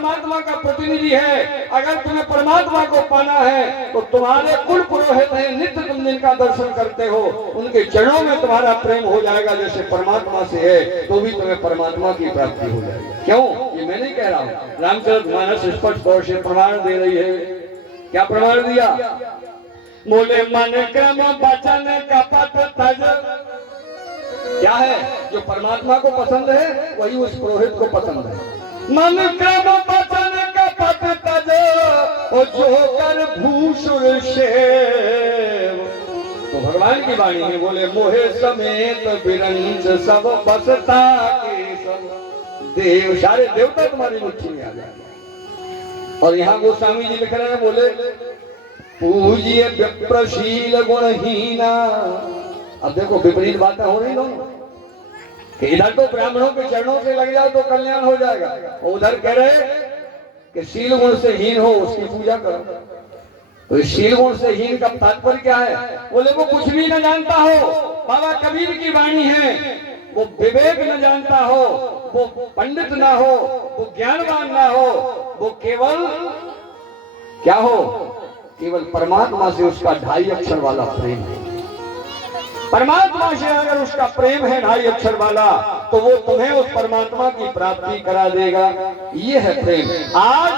परमात्मा का प्रतिनिधि है। अगर तुम्हें परमात्मा को पाना है तो तुम्हारे कुल पुरोहित हैं, नित्य तुम जिनका दर्शन करते हो, उनके चरणों में तुम्हारा प्रेम हो जाएगा जैसे परमात्मा से है, तो भी तुम्हें परमात्मा की प्राप्ति हो जाएगी। क्यों? ये मैं नहीं कह रहा हूँ, रामचरितमानस स्पष्ट तौर से प्रमाण दे रही है। क्या प्रमाण दिया? बोले मन क्रम वचन कपट तज। क्या है? जो परमात्मा को पसंद है वही उस पुरोहित को पसंद है। मन क्रम वचन कपट तज और जो कर भूषुर सेव। तो भगवान की वाणी में बोले मोहे समेत विरंच सब बसता के सब देव, सारे देवता तुम्हारी मुट्ठी में आ जाएंगे। और यहाँ गोस्वामी जी लिख रहे हैं, बोले पूज्य विप्रशील गुणहीना। अब देखो विपरीत बातें हो रही दोनों, कि इधर तो ब्राह्मणों के चरणों से लग जाओ तो कल्याण हो जाएगा, और उधर कह रहे कि शील गुण से हीन हो उसकी पूजा करो। तो इस शील गुण से हीन का तात्पर्य क्या है? बोले वो कुछ भी न जानता हो, बाबा कबीर की वाणी है, वो विवेक न जानता हो, वो पंडित ना हो, वो ज्ञानवान ना हो, वो केवल क्या हो? केवल परमात्मा से उसका 2.5 अक्षर वाला प्रेम है। परमात्मा से अगर उसका प्रेम है 2.5 अक्षर वाला, तो वो तुम्हें उस परमात्मा की प्राप्ति करा देगा। ये है प्रेम। आज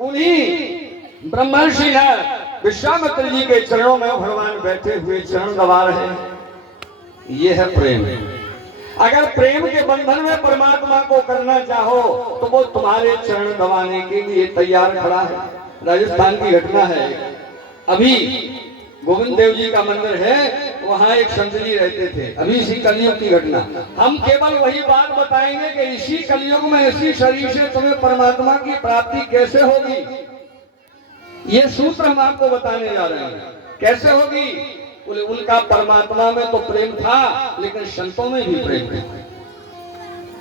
उन्हीं ब्रह्मर्षि है विश्वामित्र जी के चरणों में भगवान बैठे हुए चरण दबा रहे हैं। ये है प्रेम। अगर प्रेम के बंधन में परमात्मा को करना चाहो तो वो तुम्हारे चरण दबाने के लिए तैयार खड़ा है। राजस्थान की घटना है, अभी गोविंद देव जी का मंदिर है, वहां एक संत जी रहते थे। अभी इसी कलयुग की घटना, हम केवल वही बात बताएंगे कि इसी कलयुग में इसी शरीर से तुम्हें परमात्मा की प्राप्ति कैसे होगी। ये सूत्र हम आपको बताने जा रहे हैं। कैसे होगी? बोले उनका परमात्मा में तो प्रेम था, लेकिन संतों में भी प्रेम था।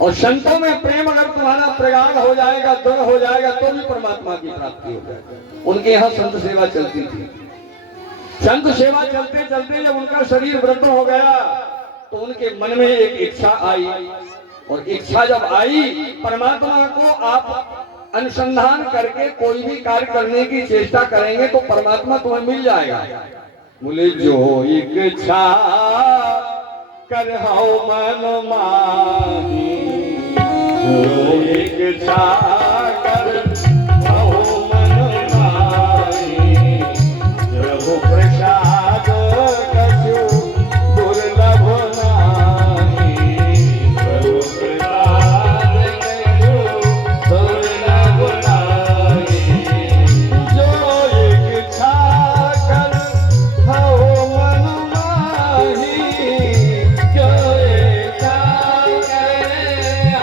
और संतों में प्रेम अगर तुम्हारा प्रगाढ़ हो जाएगा, दृढ़ हो जाएगा, तो भी परमात्मा की प्राप्ति हो जाएगी। उनके यहाँ संत सेवा चलती थी। संत सेवा चलते चलते जब उनका शरीर वृद्ध हो गया तो उनके मन में एक इच्छा आई, और इच्छा जब आई, परमात्मा को आप अनुसंधान करके कोई भी कार्य करने की चेष्टा करेंगे तो परमात्मा तुम्हें मिल जाएगा। बोले जो इच्छा कर हो मन माही, जो इच्छा कर हो मन माही, प्रभु प्रसाद कछु दुर्लभ नाही, प्रभु प्रसाद कछु दुर्लभ नाही, जो इच्छा कर हो मन माही, जो इच्छा करे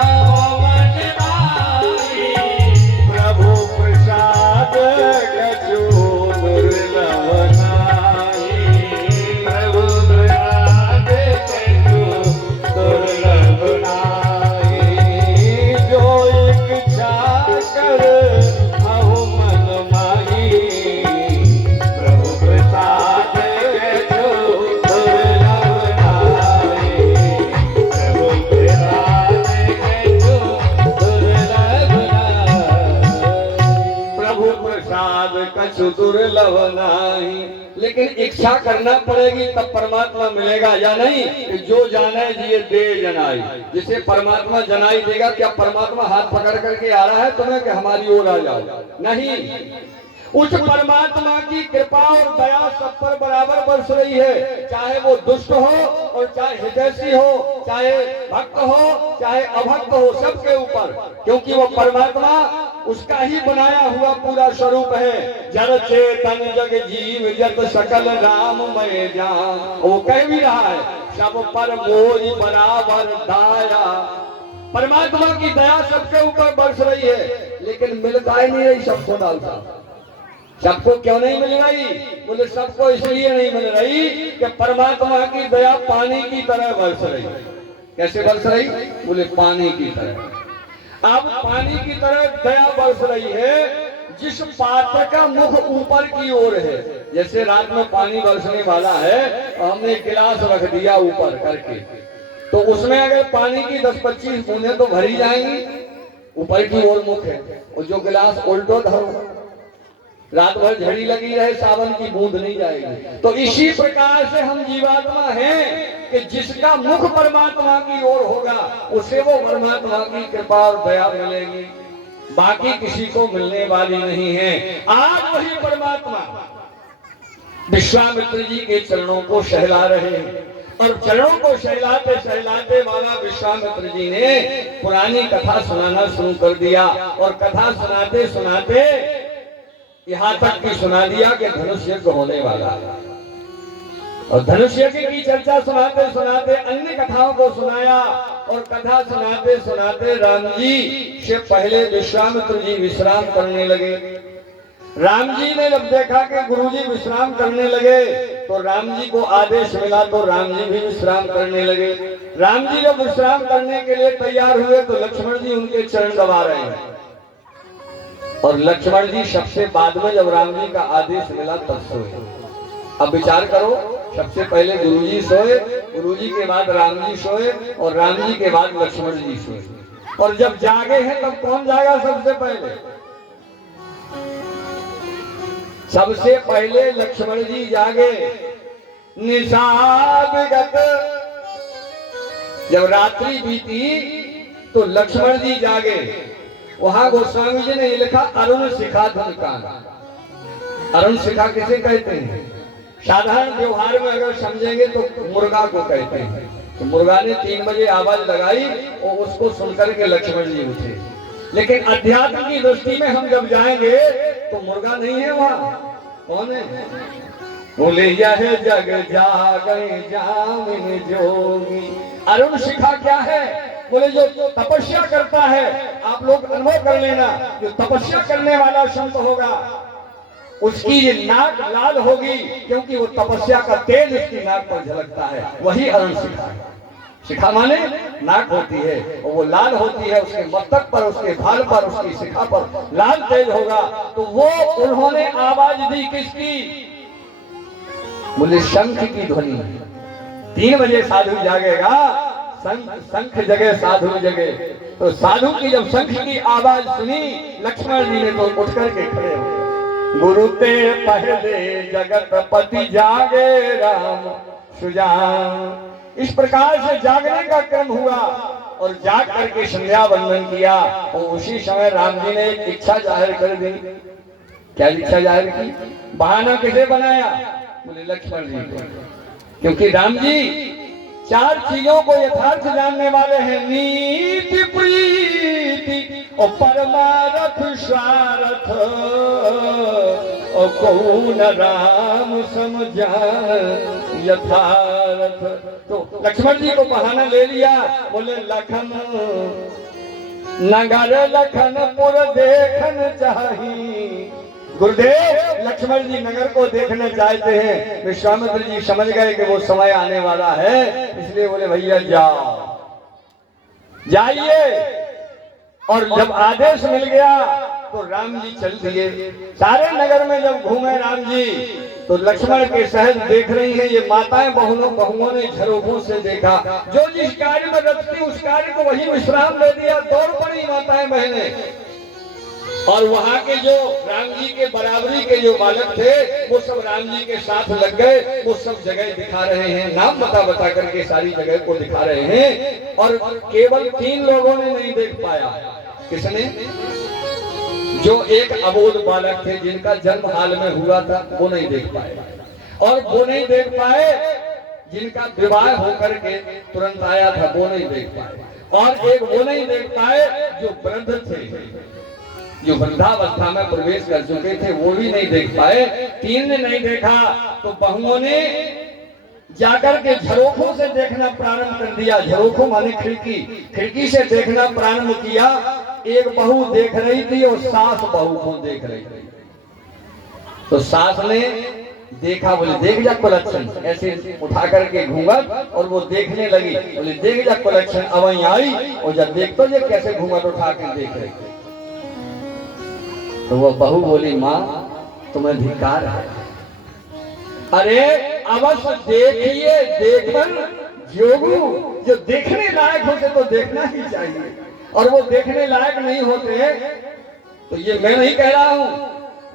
हो मन माही, प्रभु प्रसाद कछु दुर्लभ नाही, प्रभु प्रसाद कछु दुर्लभ नाही, जो इच्छा कर हो मन माही, प्रभु प्रसाद कछु दुर्लभ नाही, प्रभु प्रसाद कछु दुर्लभ नाही, प्रभु प्रसाद कछु दुर्लभ नाही। लेकिन इच्छा करना पड़ेगी तब परमात्मा मिलेगा, या नहीं कि जो जाने जिए दे जनाई। जिसे परमात्मा जनाई देगा, क्या परमात्मा हाथ पकड़ करके आ रहा है तुम्हें कि हमारी ओर आ जाओ? नहीं, उस परमात्मा की कृपा और दया सब पर बराबर बरस रही है, चाहे वो दुष्ट हो और चाहे हितैषी हो, चाहे भक्त हो चाहे अभक्त हो, सबके ऊपर। क्योंकि वो परमात्मा उसका ही बनाया हुआ पूरा स्वरूप है। जड़ चेतन जग जीव जत सकल राममय जान, वो कह भी रहा है सब पर मोज बराबर दाया। परमात्मा की दया सबके ऊपर बरस रही है, लेकिन मिलता ही नहीं रही सबको डालता। सबको क्यों नहीं मिल रही? बोले सबको इसलिए नहीं मिल रही कि परमात्मा की दया पानी की तरह बरस रही। कैसे बरस रही? बोले पानी की तरह। अब पानी की तरह दया बरस रही है जिस पात्र का मुख ऊपर की ओर है। जैसे रात में पानी बरसने वाला है और हमने गिलास रख दिया ऊपर करके, तो उसमें अगर पानी की 10-25 बूंदें तो भरी जाएंगी, ऊपर की ओर मुख है, और जो गिलास उल्टो धरो, रात भर झड़ी लगी रहे सावन की बूंद नहीं जाएगी। तो इसी प्रकार से हम जीवात्मा हैं कि जिसका मुख परमात्मा की ओर होगा उसे वो परमात्मा की कृपा और दया मिलेगी, बाकी किसी को मिलने वाली नहीं है। आज वही परमात्मा विश्वामित्र जी के चरणों को सहला रहे हैं, और चरणों को सहलाते सहलाते बाबा विश्वामित्र जी ने पुरानी कथा सुनाना शुरू कर दिया। और कथा सुनाते सुनाते यहाँ तक भी सुना दिया कि धनुष युद्ध होने वाला है, और धनुष यज्ञ की चर्चा सुनाते सुनाते अन्य कथाओं को सुनाया। और कथा सुनाते सुनाते राम जी से पहले विश्वामित्र जी विश्राम करने लगे। राम जी ने जब देखा कि गुरुजी विश्राम करने लगे तो राम जी को आदेश मिला, तो राम जी भी विश्राम करने लगे। राम जी जब विश्राम करने के लिए तैयार हुए तो लक्ष्मण जी उनके चरण दबा रहे हैं, और लक्ष्मण जी सबसे बाद में जब राम जी का आदेश मिला तब सोए। अब विचार करो, सबसे पहले गुरुजी सोए, गुरुजी के बाद राम जी सोए, और राम जी के बाद लक्ष्मण जी सोए। और जब जागे हैं तब कौन जागा सबसे पहले? सबसे पहले लक्ष्मण जी जागे। निशागत जब रात्रि बीती तो लक्ष्मण जी जागे। वहां गोस्वामी जी ने लिखा अरुण शिखा धनकान। अरुण शिखा किसे कहते हैं? साधारण व्यवहार में अगर समझेंगे तो मुर्गा को कहते हैं। तो मुर्गा ने 3 बजे आवाज लगाई और उसको सुनकर के लक्ष्मण जी उठे। लेकिन अध्यात्म की दृष्टि में हम जब जाएंगे तो मुर्गा नहीं है, वहां कौन है? बोले यह जग जागे जामिन जोगी। अरुण शिखा क्या है? बोले जो तपस्या करता है, आप लोग अनुभव कर लेना, जो तपस्या करने वाला संत होगा उसकी ये नाक लाल होगी, क्योंकि वो तपस्या का तेज उसकी नाक पर झलकता है, वही अरुण शिखा है। शिखा माने नाक होती है, और वो लाल होती है, उसके मस्तक पर, उसके भाल पर, उसकी शिखा पर लाल तेज होगा। तो वो उन्होंने आवाज दी किसकी? बोले शंख की ध्वनि। 3 बजे साधु जागेगा, शंख जगे साधु जगे। तो साधु की जब शंख की आवाज सुनी लक्ष्मण जी ने तो उठ करके खड़े हो। गुरु ते पहले जगत पति जागे राम सुजान। इस प्रकार से जागने का क्रम हुआ, और जाग करके संध्या वंदन किया। और उसी समय राम जी ने एक इच्छा जाहिर कर दी। क्या इच्छा जाहिर की? बहाना किसे बनाया? बोले लक्ष्मण जी को, क्योंकि राम जी 4 चीजों को यथार्थ जानने वाले हैं। नीति प्रीति और परमारथ स्वार्थ, और कौन राम समझान यथार्थ। तो लक्ष्मण जी को बहाना ले लिया। बोले लखन नगर लखनपुर देखन चाहिए। गुरुदेव लक्ष्मण जी नगर को देखना चाहते हैं। विश्वामित्र जी समझ गए कि वो समय आने वाला है, इसलिए बोले भैया जाओ, जाइए। और जब आदेश मिल गया तो राम जी चल दिए। सारे नगर में जब घूमे राम जी तो लक्ष्मण के सहज देख रही हैं ये माताएं बहुओं ने झरोखों से देखा। जो जिस कार्य में रत थी उस कार्य को वही विश्राम दे दिया, दौड़ पड़ी माताएं बहनें। और वहां के जो राम जी के बराबरी के जो बालक थे वो सब राम जी के साथ लग गए। वो सब जगह दिखा रहे हैं, नाम बता करके सारी जगह को दिखा रहे हैं। और केवल 3 लोगों ने नहीं देख पाया। किसने? जो एक अबोध बालक थे जिनका जन्म हाल में हुआ था, वो नहीं देख पाए। और वो नहीं देख पाए जिनका विवाह होकर के तुरंत आया था, वो नहीं देख पाए। और एक वो नहीं देख पाए जो वृद्ध थे, जो वृद्धावस्था में प्रवेश कर चुके थे, वो भी नहीं देख पाए। 3 ने नहीं देखा तो बहुओं ने जाकर के झरोखों से देखना प्रारंभ कर दिया। झरोखों माने खिड़की, खिड़की से देखना प्रारंभ किया। एक बहू देख रही थी और सास बहू को देख रही थी। तो सास ने देखा, बोले देख जा कुलक्षण, ऐसे उठा करके घूंघट, और वो देखने लगी। बोले देख जा कुलक्षण। अब वहीं आई और जब देख तो ये कैसे घूंघट उठा कर देख रही थी। तो वो बहू बोली माँ तुम्हें धिक्कार है। अरे अवश्य देखिए, देखकर जोगू, जो देखने लायक हो तो देखना ही चाहिए। और वो देखने लायक नहीं होते, तो ये मैं नहीं कह रहा हूं,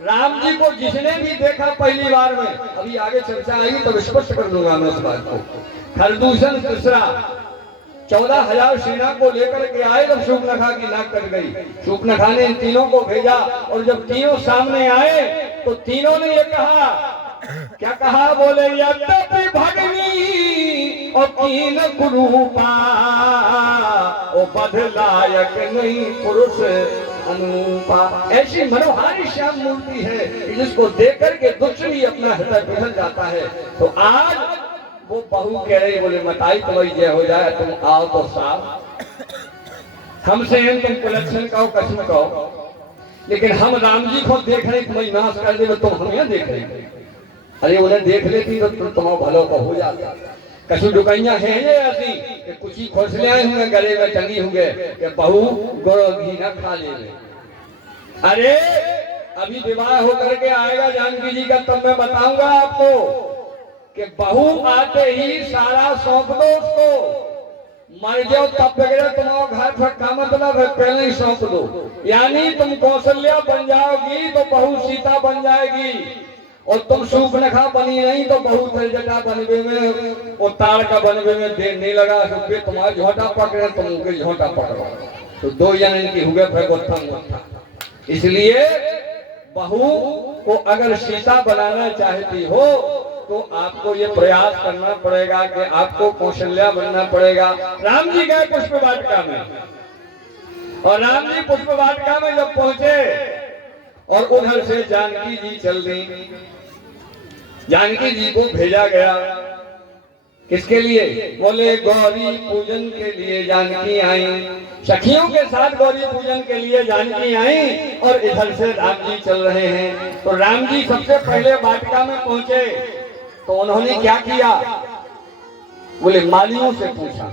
राम जी को जिसने भी देखा पहली बार में, अभी आगे चर्चा आएगी तब स्पष्ट कर दूंगा मैं उस बात को। खरदूषण तीसरा 14,000 सेना को लेकर के आए, जब शूर्पणखा की नाक कट गई, शूर्पणखा ने इन तीनों को भेजा, और जब तीनों सामने आए तो तीनों ने ये कहा, क्या कहा, बोले यद्यपि भगनी और कीन कुरूपा, ओ बध लायक नहीं पुरुष अनुपा। ऐसी मनोहारी श्याम मूर्ति है जिसको देख करके दुष्ट भी अपना हृदय पिघल जाता है। तो आज वो बहू कह रही, बोले मताई तुम्हारी जय हो जाए, तुम आओ तो साफ, हमसे हैं तुम कुलक्षण कहो कसम कहो, लेकिन हम राम जी को देख रहे तुम्हारी नाश कर दे, तुम हमें देख रहे। अरे उन्हें देख लेती तो तुम्हारा भलो को हो जाता। कछु दुकाइयां हैं ये ऐसी कि कुछ ही खोसले आए होंगे, गले में टंगी होंगे कि बहू गोरो घी न खा ले। अरे अभी विवाह होकर के आएगा जानकी जी का, तब मैं बताऊंगा आपको कि बहू आते ही सारा सौंप दो उसको, मर जाओ तब बिगड़े तुम्हारा घर पर, का मतलब है पहले ही सौंप दो। यानी तुम कौशल्या बन जाओगी तो बहू सीता बन जाएगी, और तुम शूर्पणखा बनी नहीं तो बहू त्रिजटा बनवे में, और ताड़ का बनवे में देर नहीं लगा, क्योंकि तुम्हारा झोंटा पकड़े तुम उनके झोंटा पकड़ो, तो दो जन इनकी हुए गोत्था। इसलिए बहू को अगर सीता बनाना चाहती हो तो आपको ये प्रयास करना पड़ेगा कि आपको कौशल्या बनना पड़ेगा। राम जी गए पुष्प वाटिका में, और राम जी पुष्प वाटिका में जब पहुंचे और उधर से जानकी जी चल रही, जानकी जी को भेजा गया किसके लिए, बोले गौरी पूजन के लिए जानकी आई, सखियों के साथ गौरी पूजन के लिए जानकी आई, और इधर से राम जी चल रहे हैं। तो राम जी सबसे पहले वाटिका में पहुंचे तो उन्होंने क्या किया, बोले मालियों से पूछा,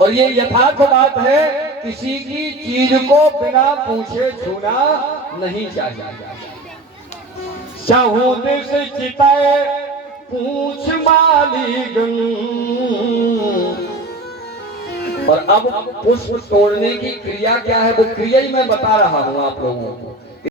और ये यथार्थ बात है, किसी की चीज को बिना पूछे छूना नहीं चाहिए। चाहूं से चिताए पूछ मालिगन, और अब पुष्प तोड़ने की क्रिया क्या है, वो क्रिया ही मैं बता रहा हूं आप लोगों को।